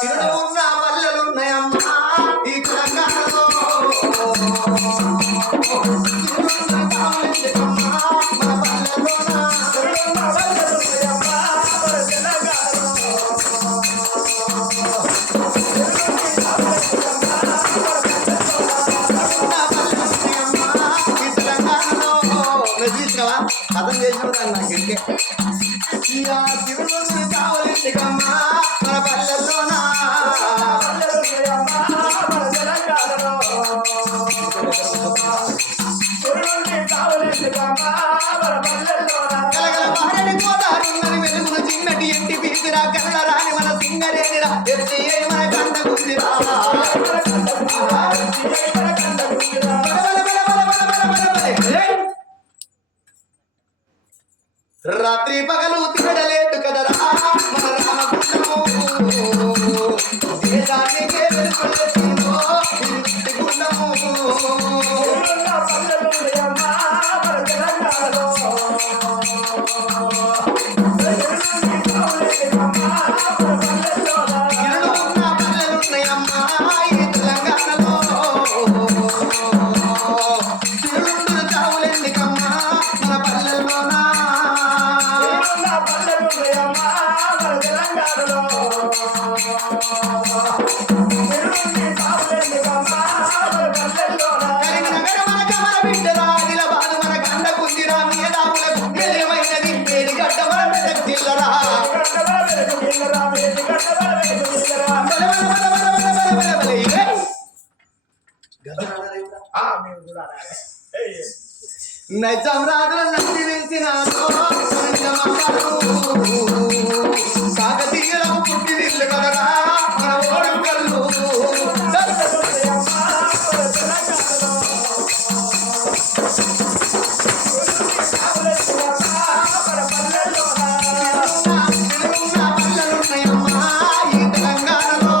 తిరుడున్న పల్లెలున్నాయమ్మా ఈ తెలంగాణలో మన పల్లెలోన అర్థం చేసిన నాకంటే తిరుడు కావాలిమ్మా మన పల్లెల్లోనా పోతారున్నది వెలుగులు చిన్నటి ఎంటి పీసిరా కన్నడ రాని మన సింగరేనిరా ఎత్తి మన కంట గుందిరా రాత్రి పగలు తినడలేదు కదరా మన రామగుండము దేశానికే వెలుపడేసిందో ఇది గుండము ఇరుడున్న పల్లెలున్నాయమ్మా ఈ తెలంగాణలో తిరుడు చావులెందుకమ్మా మన పల్లెల్లోనా నైజాం రాజుల నంది వేసినాను కాకతీయులకు పుట్టి నిల్లు కదరా మన ఓడి కళ్ళు పల్లెలున్నాయమ్మా ఈ తెలంగాణలో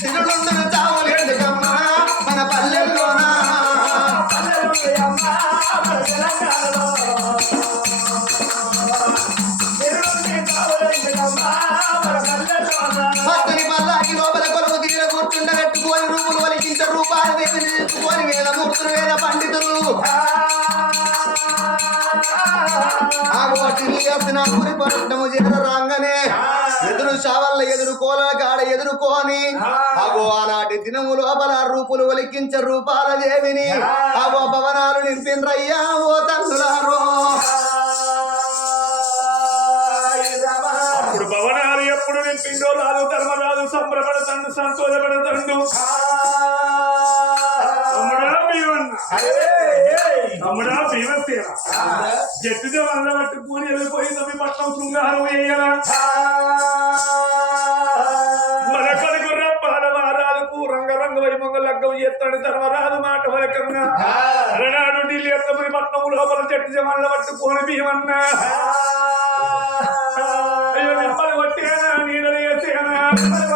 తిరుడున్న చావులేదుకమ్మా మన పల్లెల్లోనా భక్తుని పల్లాకి లోపల కొలువు తీర కూర్చుండ పెట్టుకొని రూపులు వలికించ రూపాలు తెచ్చుకొని వేదమూర్తులు వేద పండితులు ఆగోటిని పట్టణము చేర రాగానే ఎదురు చావల్ల ఎదురు కోల కాడ ఎదుర్కొని ఆగో ఆనాటి దినము లోపల రూపులు ఒలికించ రూపాల దేవిని ఆగో భవనాలు నింపినరయ్యా ఓ తండ్రులారో అప్పుడు భవనాలు ఎప్పుడు నింపిండో రాదు ధర్మరాజు సంబరపడతండు సంతోషపడతండు తమ్ముడా భీమసేన జట్టుగా వల్ల పట్టుకుని వెళ్ళిపోయి తమ్మి పట్టం శృంగారం వేయరా మన కలుగుర్ర పాలవారాలకు రంగరంగ వైమంగ లగ్గం చేస్తాడు ధర్మరాజు మాట వరకన్నా అరనాడు ఢిల్లీ ఎత్తమని పట్నం లోపల జట్టు జమల్ల పట్టుకొని భీమన్నా అయ్యో నెమ్మది కొట్టేనా నీడలు వేసేనా పిల్ల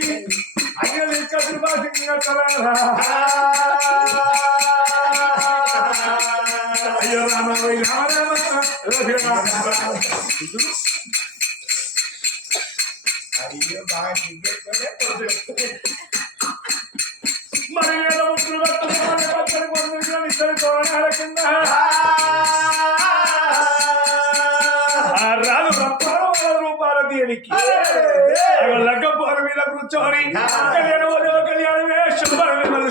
దేవికి అయ్యో అయ్యో రామ అయ్యో బాగా సిగ్గెట్టుకోలే మరి వేల ముట్లు పట్టుకుని ఇద్దరు తోరణాల కింద రాదు రూపాల దేవికి లగ్గ పోర మీద కూర్చొని కళ్యాణమే శుభ్రమే మరు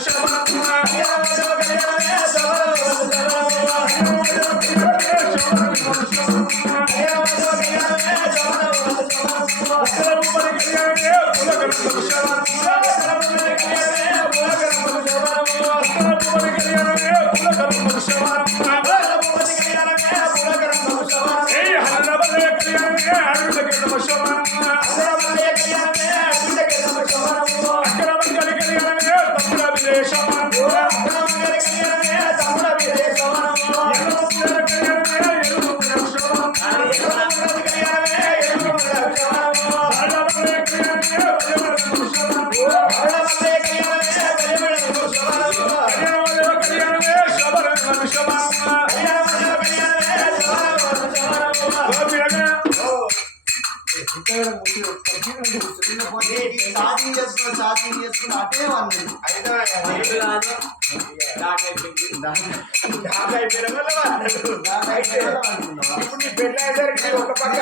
చాటింగ్ చేసుకుని అటే అన్నది ఇప్పుడు నీ పెళ్ళి అయ్యేసరికి ఒక పక్క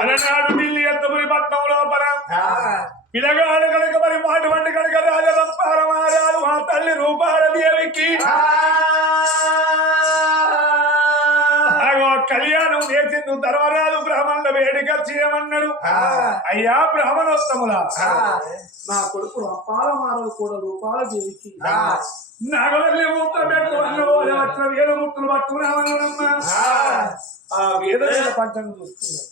అలనాడు ఢిల్లీ ఎంతమని పట్నం లోపల పిల్లగాడు కనుక మరి మాట వంటి కనుక రాజరంపారమారాలు మా తల్లి రూపాల దేవికి కళ్యాణం చేసిండు ధర్మరాజు బ్రాహ్మణుల వేడిక చేయమన్నాడు అయ్యా బ్రాహ్మణోత్తముల నా కొడుకు అపారమారలు కూడా రూపాల దేవికి నాగవల్లి మూత వచ్చిన వేద ముట్టులు పట్టుకున్నామన్నా ఆ వేద పంచంగా చూస్తున్నారు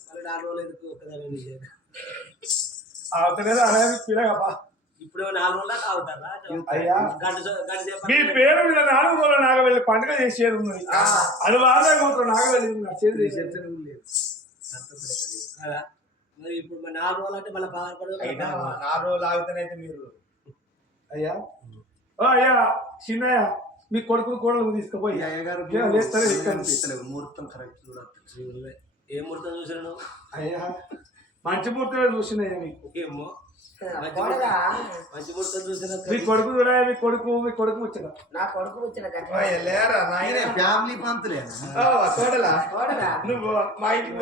అవుతలేదు అనేది పిల్లగప్ప ఇప్పుడు 4 రోజులకు అవుతారా అయ్యా మీ పేరు మీద 4 రోజుల నాగవెల్లి పండుగ చేసేది ఉన్నది అది వాదా మాత్రం నాగవెల్లి నచ్చేది కదా మరి ఇప్పుడు 4 రోజులు అంటే మళ్ళీ బాధపడదు 4 రోజులు ఆగుతానైతే మీరు అయ్యా ఓ అయ్యా చిన్నయ్య మీ కొడుకులు కోడలు తీసుకుపోయి ముహూర్తం కరెక్ట్ చూడాలి ఏ ముహూర్తం చూసాను అయ్యా మంచి ముహూర్తమే చూసినాయ్యా మీకు ఓకేమో మంచి ముహూర్తం చూసిన మీ కొడుకు కూడా మీ కొడుకు వచ్చిన నా కొడుకు వచ్చిన లేరా నాయన ఫ్యామిలీ పంతులే తోడలా నువ్వు మా ఇంటికి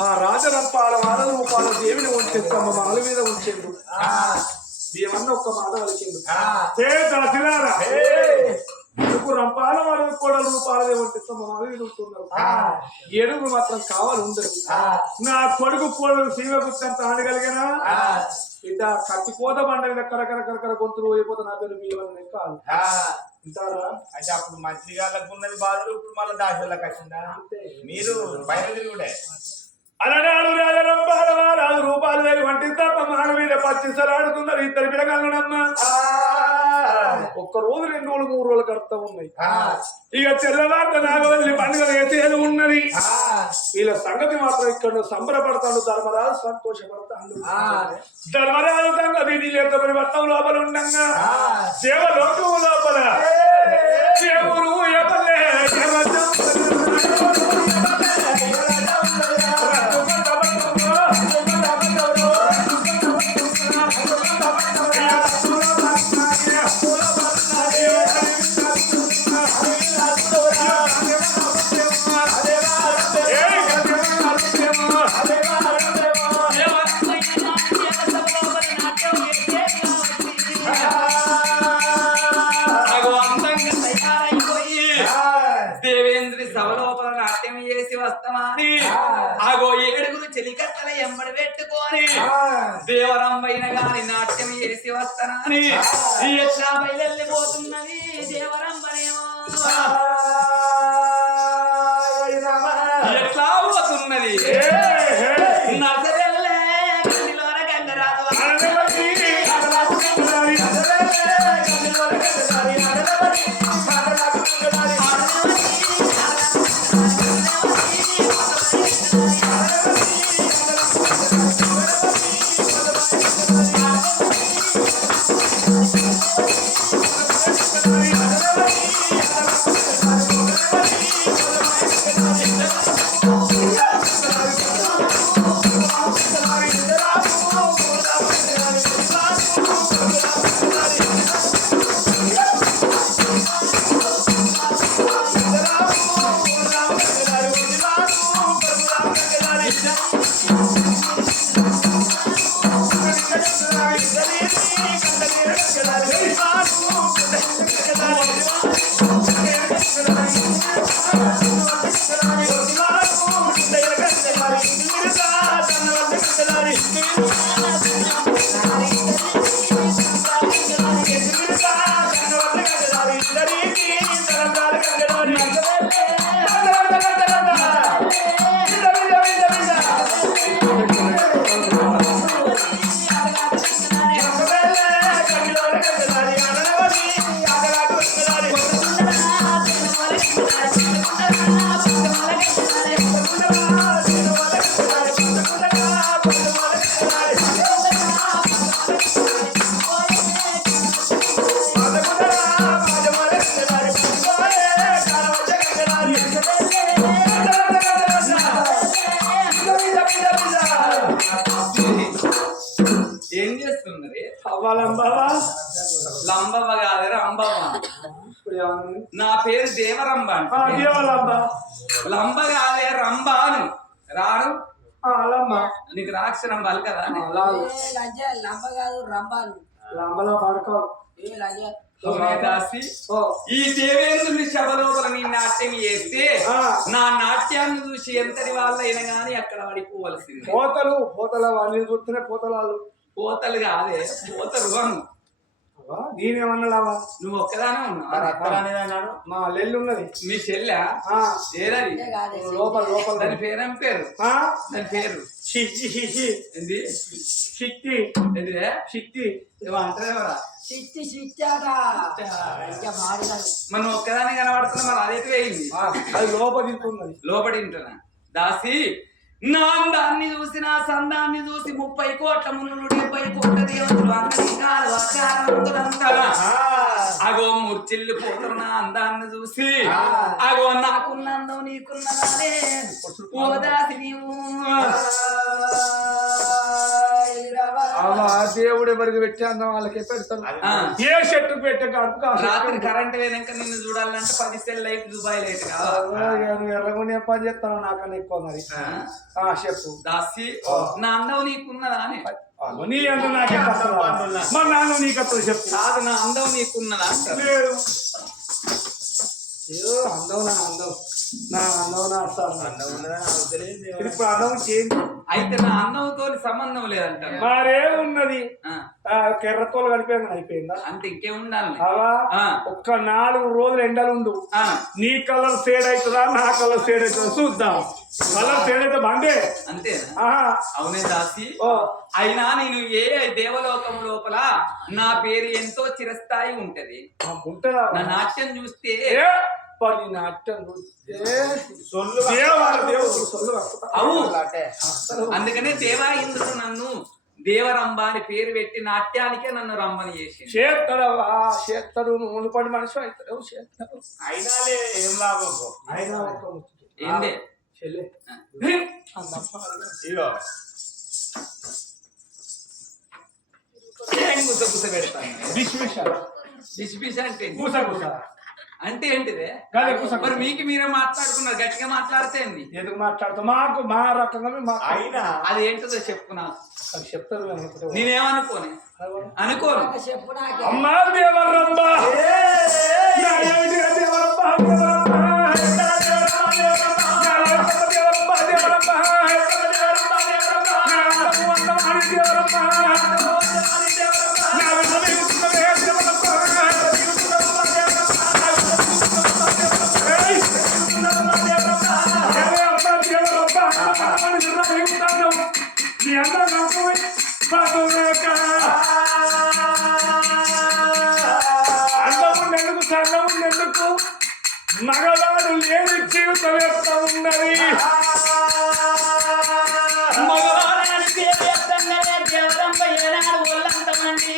ఆ రాజరంపాల వానల రూపాల దేవిని ఉంచేస్తాం మాల మీద ఉంచేందు ఏమన్నా ఒక్క మాట వలికిండు కొడుకు రంపాల వారు కూడా రూపాలదే వంటిస్తాం మాల మీద ఉంటున్నారు ఏడుగురు మాత్రం కావాలి ఉండరు నా కొడుకు కోడలు సీమగుత్తంత ఆడగలిగినా ఇంత కట్టిపోత బండ కరకర గొంతులు పోయిపోతే నా పేరు మీవన్నీ కాదు ఇంటారా అంటే అప్పుడు మంత్రి గారికి ఉన్నది బాధలు ఇప్పుడు మళ్ళీ దాశలకు వచ్చిందా మీరు బయట తిరుగుడే అలనాడు రాజు రూపాయలు లేని వంటి తప్ప మాన మీద పచ్చిసలాడుతున్నారు ఇద్దరు పిల్లగాళ్ళనమ్మా ఒక్క రోజు 2 రోజులు 3 రోజులు గడుపుతా ఉన్నాయి ఇక తెల్లవార్త నాగవల్లి పండుగ వేసేది ఉన్నది వీళ్ళ సంగతి మాత్రం ఇక్కడ సంబరపడతాడు ధర్మరాజు సంతోషపడతాడు ధర్మరాజు సంగతి నీళ్ళ పరివర్తం లోపల ఉండగా దేవలోకం లోపల దేవుడు ఎవలే దేవేంద్రి సభలోపల నాట్యం చేసి వస్తామని ఆగో 7 చెలికత్తల ఎంబడి పెట్టుకొని దేవరంబైన గాని నాట్యం చేసి వస్తానని ఎట్లా బయలుపోతున్నది దేవరంబనేమో ఎట్లా పోతున్నది నజరెల్లే గండిలోన గండరాదు ఏం చేస్తున్నది? అవ్వాలంబావా లంబవ కాదు రంబవ. నా పేరు దేవరంబ అంటే. దేవాలంబా లంబ కాదే రంబాను రాను. అలమ్మా నీకు రాక్షరం పలకదా? లంజ లంబ కాదు రంబాను. లంబలో పడుకో ఏ లంజ దాసి ఈ దేవేంద్రుని సభ లోపల నీ నాట్యం చేస్తే నా నాట్యాన్ని చూసి ఎంతటి వాళ్ళైనా గాని అక్కడ పడిపోవలసింది. పోతల వాళ్ళు చూస్తేనే పోతలాలు పోతలు కాదే పోతలు అను. నేనేమన్నావా నువ్వు ఒక్కదానే ఉన్నావు. మా లెల్లు ఉన్నది మీ చెల్లె ఏదది? లోపల లోపల దాని పేరేం పేరు? దాని పేరు ఏంది? శక్తి ఏంటిదే? శక్తి ఏమో అంటారేమరా? సిట్టి సిట్టాట ఇంకా మాడినాడు. మనం ఒక్కదానే కనబడుతున్నా మరి అదైతే వేయింది. అది లోపల తింటున్నది లోపడి ఉంటున్నా దాసి. నా అందాన్ని చూసి నా సందాన్ని చూసి 30 కోట్ల మునులు 70 కోట్ల దేవతలు అగో ముర్చిల్లు పోతున్న నా అందాన్ని చూసి అగో నాకున్న అందం నీకున్నదానే ఓ దాసి నీవు. దేవుడు ఎవరికి పెట్టి అందం వాళ్ళకే పెడతారు. ఏ చెట్టు పెట్టే కడుపు రాత్రి కరెంట్ పోయినాక నిన్ను చూడాలంటే 10 సెల్ లైట్ దుబాయ్ లైట్ కావాలి. ఎర్రగొని పని చేస్తాను నాకన్నా ఎక్కువ మరి చెప్పు దాసి. నా అందం నీకున్నదా అని. నీ అందం నాకే మా నాన్న నీకు చెప్పు. కాదు నా అందం నీకున్నదా అంటారు. అందం నా అందం నా అందం నా ఇప్పుడు అందం చేయండి. అయితే నా అందంతో సంబంధం లేదంట. మరేమున్నది కెర్రతోలు కలిపేది అయిపోయిందా? అంతే ఇంకేం ఉండాలి. ఒక్క 4 రోజులు ఎండలు ఉండు. నీ కలర్ షేడ్ అవుతుందా నా కలర్ షేడ్ అవుతుందా చూద్దాం. కలర్ షేడ్ అయితే బందే అంతేనా? అవునే దాసి. అయినా నేను ఏ దేవలోకం లోపల నా పేరు ఎంతో చిరస్థాయి ఉంటది. ఉంటదా? నా నాట్యం చూస్తే నాట్యం చూస్తే అవు. అందుకనే దేవా ఇంద్రుడు నన్ను దేవరంబ అని పేరు పెట్టి నాట్యానికే నన్ను రమ్మని చేసి చేస్తాడు. నువ్వు పడి మనిషి అవుతాడు చేస్తాడు. అయినాలే ఏం లాభం. అయినా ఏందే చెల్లె ఇగో గుస పెడతాను. డిస్మిస్ అంటే అంటే ఏంటిదే? మరి మీకు మీరే మాట్లాడుకున్నారు గట్టిగా మాట్లాడితే ఎందుకు మాట్లాడుతాం? మాకు మా రకంగా అయినా అది ఏంటిదో చెప్పు నాకు. చెప్తారు. నేనేమనుకోని అనుకోను. చెప్పు నాకు. అమ్మా దేవరంబ మగవాడు లేని జీవితం ఎంత ఉన్నది. మగవాడని పేరు ఎత్తంగానే దేవరంపై ఏనాడు ఒళ్ళంతమండి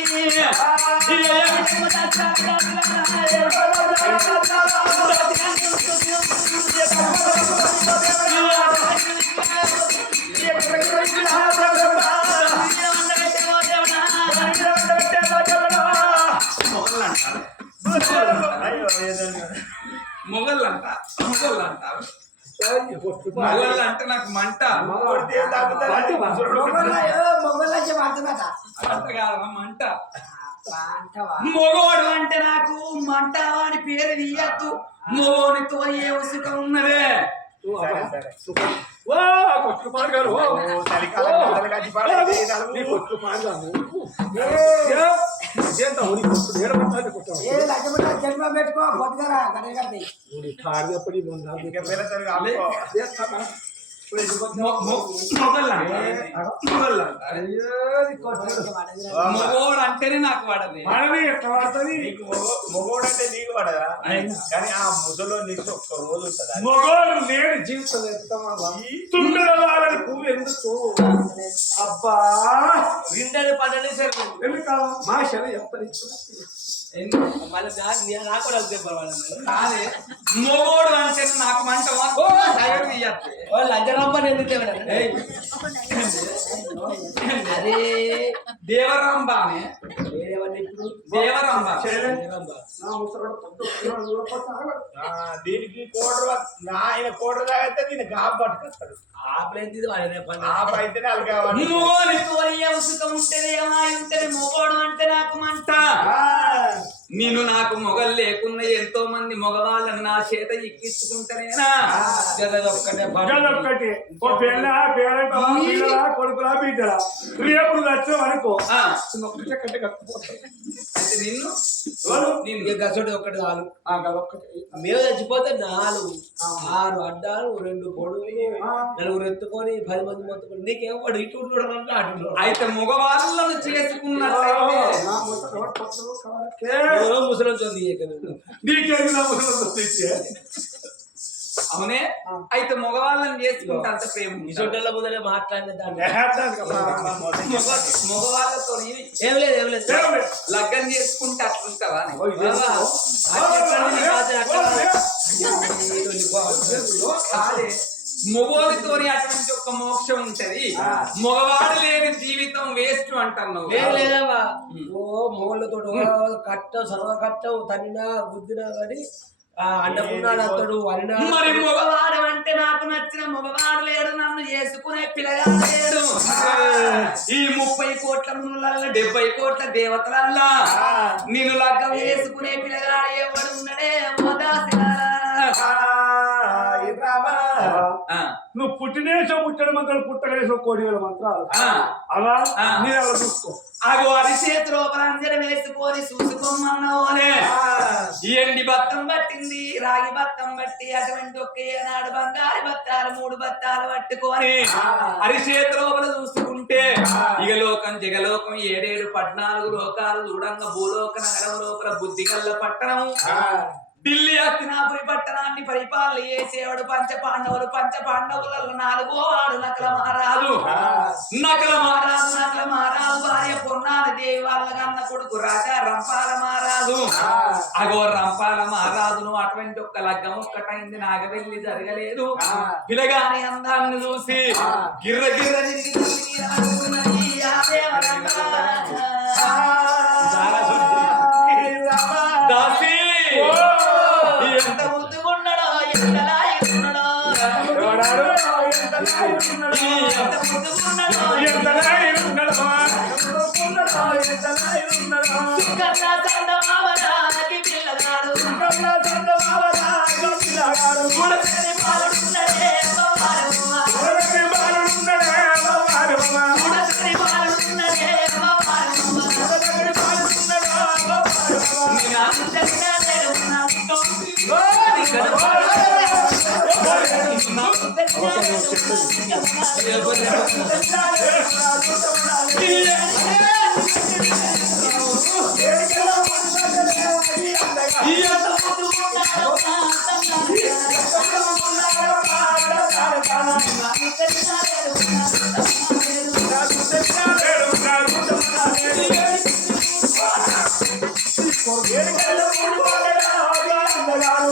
మొగళ్ళు అంటారు మొగళ్ళు అంటే నాకు మంట మొగోళ్ళకి పడుతున్నట అంత కాదు మంట అంటవా మొగోడు అంటే నాకు మంట అని పేరు తీయద్దు మొగోనితో ఏ సుఖం ఉన్నదే వా కొట్టు పాడగారు చలికాలం మొదలు కట్టి పడేది నీ కొట్టు పాడగాను ఏంటో నీ కొట్టు ఏడబట్టాలి కొట్టావు ఏ లక్ష్మణ జన్మ పెట్టుకో పొద్దుగా కనగండి తాడినప్పటి ముందు ఇంకా పిల్లలు అమ్ముకో. మొగోడు అంటేనే నాకు పడదు మనది ఎట్లా పడుతుంది నీకు మొగోడు అంటే నీకు పడదా కానీ ఆ ముసలో నీకు ఒక్క రోజు ఉంటుందా మగోడు లేని జీవితం ఎత్తామా తుండల వాళ్ళని పువ్వు ఎందుకు అబ్బా వింటనే పడ్డనే సరే ఎందుకు మా శని ఎంత మళ్ళీ నాకు కూడా అంతే పర్వాలేదు కాదే మొగోడు అంటే నాకు మంట తీయద్దు లంచరమ్మని ఎందుకు అదే దేవరంబానే ఇప్పుడు దేవరంబ దీనికి కోడరు ఆయన కోడరు తాగితే దీన్ని గాబు పట్టుకొస్తాడు ఆపలేదు ఆపు అయితేనే వాళ్ళు కావాలి సుఖం ఉంటేనే ఏమాయి ఉంటేనే మొగోడు అంటే నాకు మంట నేను నాకు మొగలు లేకున్నా ఎంతో మంది మగవాళ్ళని నా చేత ఎక్కించుకుంటేనేనా ఒక్కటే ఒక్కటి ఓ పెళ్ళ పేరెంట్ కొడుకులా బిడ్డలా రేపు లక్ష్యం అనుకో ఒక్కటే కట్టే కట్టుకోవాలి అయితే నిన్ను నేను గసోటి ఒక్కటి చాలు ఒక్కటి మేము చచ్చిపోతే 4 6 అడ్డాలు 2 పొడులు 4 ఎత్తుకొని 10 మంది మొత్తుకొని నీకేం పడు ఇటు ఉంటున్నాడంటే అటు అయితే మగవాళ్ళను చేసుకున్నట్లయితే ముసలి అవునే అయితే మగవాళ్ళని చేసుకుంటే అంత ప్రేమ ఇసొంటల ముందరే మాట్లాడిన దాన్ని మగవాళ్ళతో ఏం లేదు లగ్గం చేసుకుంటే అట్లుంటావా కాదే మగవాడితోని అటువంటి ఒక మోక్షం ఉంటది మగవాడు లేని జీవితం వేస్ట్ అంటాను లేదమ్మా ఓ మొగళ్ళతో కట్ట సర్వ కట్ట తన్నినా గుద్దినా కానీ అండకున్నాడు అతడు అన్నా మరి మగవాడు అంటే నాకు నచ్చిన మగవాడు లేడు నన్ను చేసుకునే పిల్లగాడు లేడు ఈ 30 కోట్ల మునులల్ల 70 కోట్ల దేవతలల్లా నేను లగ్గం చేసుకునే పిల్లగాడు ఎవడు ఉన్నడే నువ్వు పుట్టినేసో పుట్టడు మంత్రాలు పుట్టగలేసో కోడివేల మంత్రాలు అలా నేను అలా చూసుకో అగో అరిచేతి లోపల అంజన వేసుకొని చూసుకోమన్నోనే ఎండి బత్తం పట్టింది రాగి బత్తం పట్టి అటువంటి ఒక్క ఏనాడు బంగారు బత్తాలు 3 బత్తాలు పట్టుకొని అరిచేతి లోపల చూసుకుంటే ఇక లోకం జగలోకం 7 14 లోకాలు చూడంగా భూలోక నగరం లోపల బుద్ధిగల్ల పట్టణం ఢిల్లీ హస్తినాపురి పట్టణాన్ని పరిపాలన చేసేవాడు పంచ పాండవులలో 4వ వాడు నకల మహారాజు భార్య పొన్నాల దేవి వాళ్ళ కన్న కొడుకు రాజా రంపాల మహారాజు అగో రంపాల మహారాజును అటువంటి ఒక్క లగ్గం ఒక్కటైంది నాగవెల్లి జరగలేదు పిలగాని అందాన్ని చూసి గిర్ర గిర్ర దాసి ఎంత ముద్దుకున్నాడో ఎంతలా ఉన్నాడో ఎంత ముద్దుకున్నాడో చందమావరాకి పిల్లగాడు పాలుడున్నడే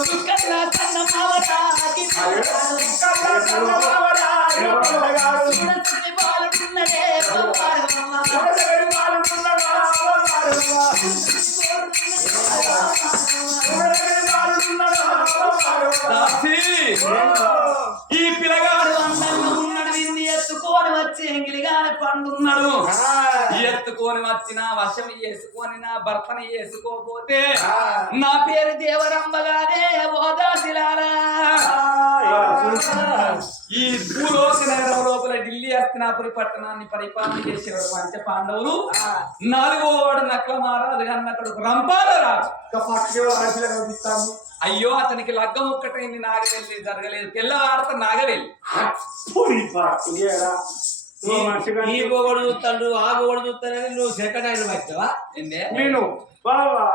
చుక్కల చందమామరా చూడచని బాలున్నదే ఈ పిల్లగాడు అందంగా ఉన్నాడు నిన్ను ఎత్తుకొని వచ్చి ఎంగిలిగానే పండున్నాడు ఎత్తుకొని వచ్చిన వశం చేసుకొని నా భర్తని చేసుకోపోతే నా పేరు దేవరంబగానే ఓదాసిలారా ఈ భూలోక నగరం లోపల ఢిల్లీ హస్తినాపురి పట్టణాన్ని పరిపాలన చేసేవాడు పంచ పాండవులు 4వ వాడు నక్కల మహారాజు అన్నక్కడ రంపాల రాజు అయ్యో అతనికి లగ్గం ఒక్కటైంది నాగవెల్లి జరగలేదు తెల్లవారిత నాగవెల్లి ఈ మొగడు చూస్తాడు ఆ మొగడు చూస్తానని నువ్వు సెకండ్ హ్యాండ్ వచ్చావా నేను బావా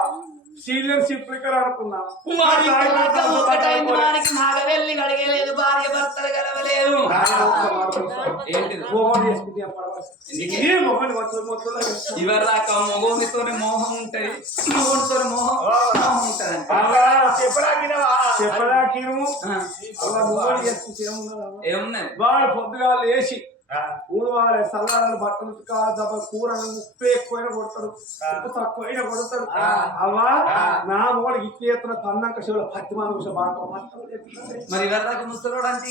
సీనియర్షిప్ అనుకున్నా వానికి నాగవెల్లి గడగలేదు భార్య భర్తలు గడవలేదు ఇవరిదాకా మొగోనితోనే మోహం ఉంటది మొగోనితో మోహం ఉంటది ఏమున్నది వాడు పొద్దుగా లేచి ఊడవాలి సల్లాలని బట్టలు కూర ఉప్పు ఎక్కువైనా కొడతాడు ఉప్పు తక్కువైనా కొడతాడు అవ్వా నా మూడు ఇట్లా ఎత్తున తన్నాక శివుడు 10 మంది కూర్చో బాగా మరి ఇవరిదాకా ముసలోడు అంతే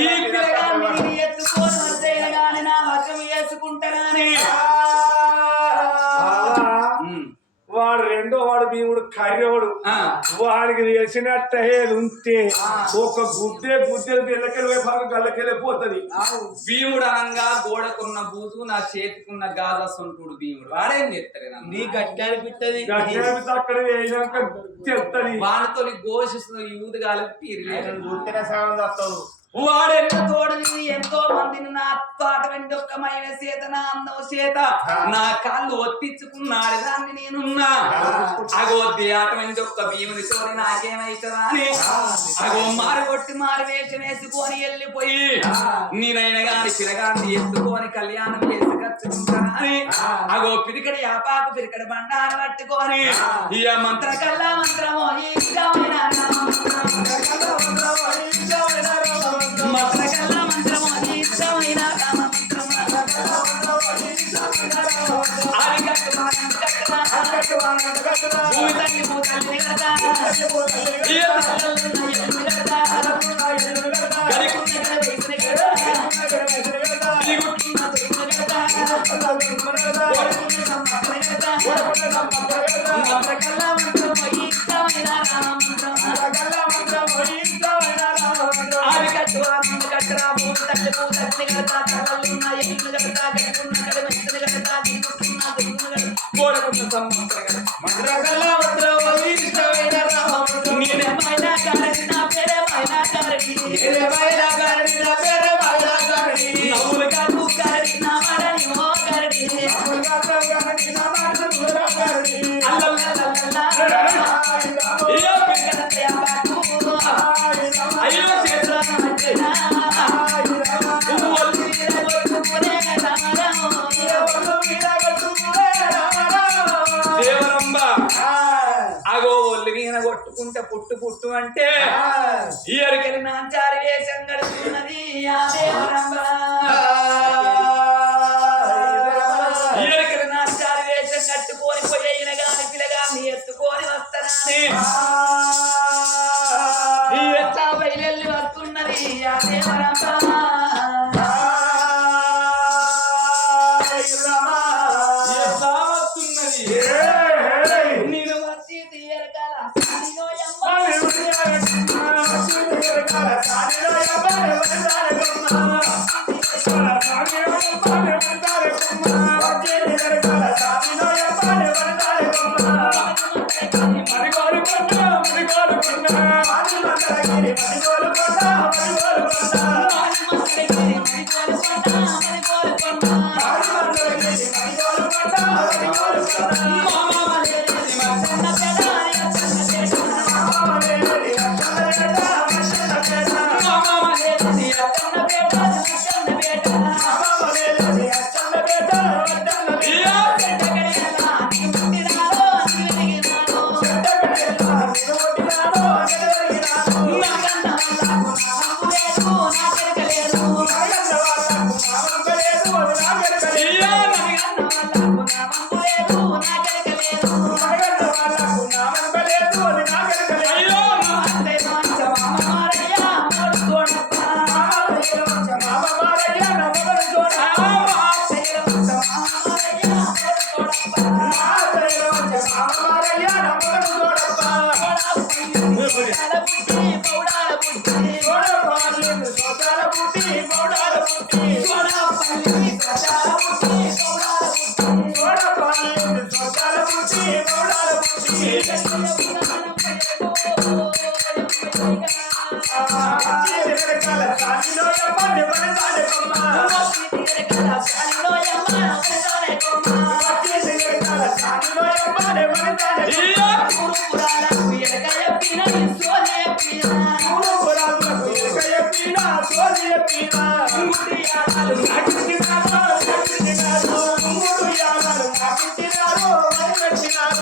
ఈ పిల్లగాన్ని ఎత్తుకొని వచ్చేయన గాని నా వశం వేసుకుంటానని వాడు రెండో వాడు భీముడు కర్రోడు వాడికి తెలిసినట్టే ఉంటే ఒక గుద్దెలు గెల్లకెళ్ళి భాగం గల్లకెళ్ళిపోతుంది భీముడు అనంగా గోడకున్న బూతు నా చేతికున్న గాజ సొంటుడు భీముడు వాడేం చెప్తాడు నీ గట్టి అనిపిస్తుంది అక్కడ వేసినాక చెప్తాది వాడితో ఘోషిస్తున్న యూదు కలిపి వాడు వాడెంత తోడని ఎంతో మందిని నా తోట వెంట ఒక్క మైన చేత నా అందం చేత నా కాళ్ళు ఒత్తించుకున్నాడు దాన్ని నేనున్నా అగోద్ది ఆట వెంట ఒక్క భీముని తోడి నాకేమైతుందా అని అగో మారు కొట్టి మారు వేషం వేసుకొని వెళ్ళిపోయి నేనైనా గాని పిల్లగాన్ని ఎత్తుకొని కళ్యాణం చేసుకొచ్చుకుంటానని అగో పిరికడి ఆపాకు పిరికడి బండారు పట్టుకొని ఇక మంత్ర కల్లా మంత్రమో ఇష్టమైన మంత్రకల్లా మంత్రము ఇష్టమైన భూమి తల్లి భూతల్లి మంత్రకల్లా మంత్రము ఇష్టమైన కట్టరా భూమి తల్లి భూతల్లి కడతా కళ్ళున్న ఎల్లు కడతా గడుకున్న కడ మెత్తని కడతా దిగుతున్న దిగుతున్న కోరుకున్న సంవత్సరం మంత్రకల్లా మంత్రము ఇష్టమైన రామమంత్రం నేనేమైనా కారణి నా పేరే మైనా కారణి నేనేమైనా కారణి నా పేరే మైనా కారణి నవ్వులు కాదు కారణి నా మాడని మో కారణి నవ్వులు కాదు కారణి నా మాడని మో కారణి అల్లల్లల్లల్లా అయ్యో పిక్కనయ్య బాకు అయ్యో చేతుల మధ్యనా దేవరంబ అగో ఒళ్ళు వీణ కొట్టుకుంటే పుట్టు అంటే ఇయరికలి నాంచారి వేషం గడుపుతున్నది ఆ దేవరంబ ఇయరికలి నాంచారి వేషం కట్టుకొని పోయిన గాని పిల్లగాన్ని ఎత్తుకొని వస్తానని ఈ ఎట్లా బయలు వస్తున్నది ఆ దేవరంబ Pina,